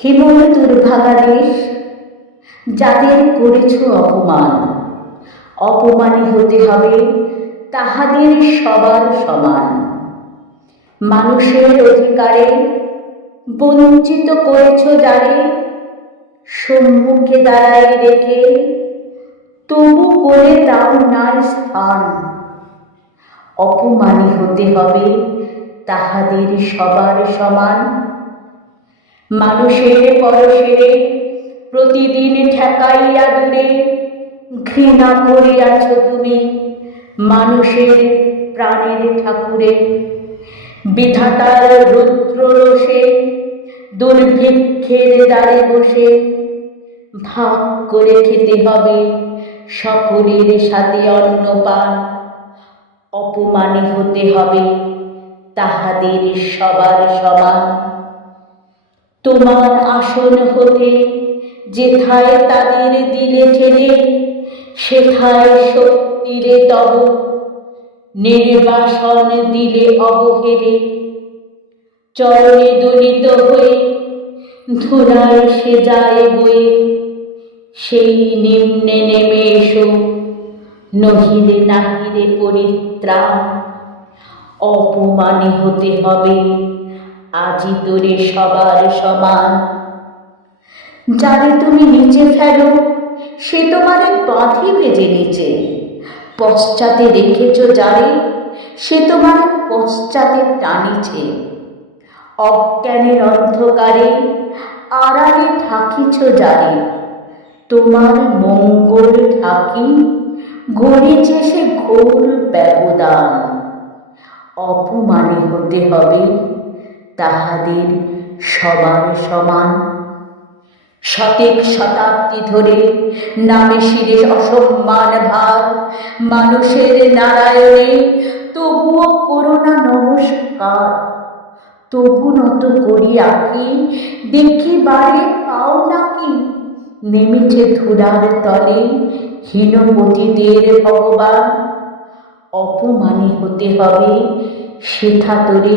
হিমল দুর্ভাগা দেশ, যাদের করেছ অপমান, অপমানী হতে হবে তাহাদের সবার সমান। মানুষের অধিকারে বঞ্চিত করেছ যারে, সম্মুখে দাঁড়াই রেখে তবু করে দাও না স্থান। অপমানী হতে হবে তাহাদের সবার সমান। মানুষের পরশেরে প্রতিদিন ঠেকাইয়া দূরে, ঘৃণা করিয়াছ তুমি মানুষের প্রাণের ঠাকুরে। বিধাতার রুদ্র রোষে দুর্ভিক্ষের দ্বারে বসে, ভাগ করে খেতে হবে সকলের সাথে অন্নপান। অপমানী হতে হবে তাহাদের সবার সমান। তোমার আসন হতে যেথায় তাদের দিলে ঠেলে, সেথায় শক্তিরে তব নির্বাসন দিলে অবহেলে। চরণে দলিত হয়ে ধুলায় সে যায় বয়ে, সেই নিম্নে নেমে এসো নহিলে নাহিরে পরিত্রাণ। অপমানী হতে হবে আজি তোরে সবার সমান। যারে তুমি নিচে ফেলো সে তোমারে বাঁধিবে যে নিচে, পশ্চাতে রেখেছ যারে সে তোমার পশ্চাতে টানিছে। অজ্ঞানের অন্ধকারে আড়ালে ঢাকিছ যারে, তোমার মঙ্গল ঢাকি গড়েছে সে ঘোর ব্যবধান। অপমানী হতে হবে তাহাদের সবার সমান। শতেক শতাব্দী ধরে নামে শিরে অসম্মান ভার মানুষের নারায়ণে, তবুও করোনা নমস্কার। তবু নত করি আঁকি দেখি বারে পাও নাকি, নেমেছে ধুলার তলে হীনপতিদের ভগবান। অপমানী হতে হবে সেথা তোরে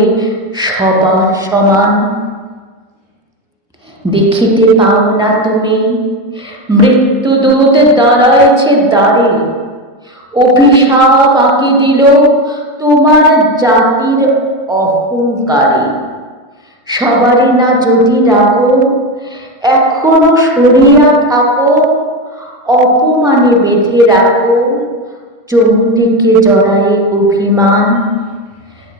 সবার সমান। দেখিতে পাও না তুমি মৃত্যুদূত দাঁড়াইছে দ্বারে, অভিশাপ আঁকি দিল তোমার জাতির অহংকারে। সবারই না যদি ডাকো এখনো সরিয়া থাকো, অপমানে বেঁধে রাখো চৌদিকে জড়ায় অভিমান।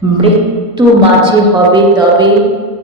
মৃত্যু মাঝে হবে তবে